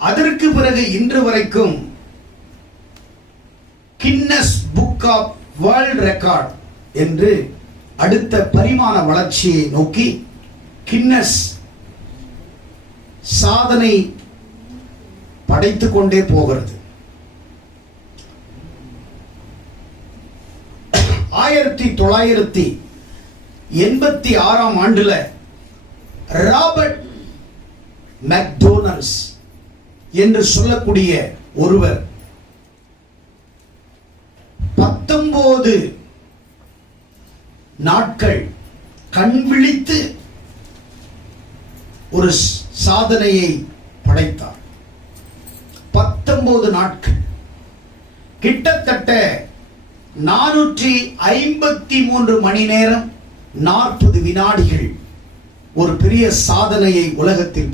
அதற்கு பிறகு இன்று வரைக்கும் Guinness book of world record என்று அடுத்த பரிமாண வளர்ச்சியை நோக்கி கின்னஸ் சாதனை படைத்துக் கொண்டே போகிறது. 1986 ஆண்டுல ராபர்ட் மெக்டோனல்ட்ஸ் என்று சொல்லக்கூடிய ஒருவர் 19 நாட்கள் கண் விழித்து ஒரு சாதனையை படைத்தார். 19 நாட்கள், கிட்டத்தட்ட 453 மணி நேரம் 40 வினாடிகள் ஒரு பெரிய சாதனையை உலகத்தில்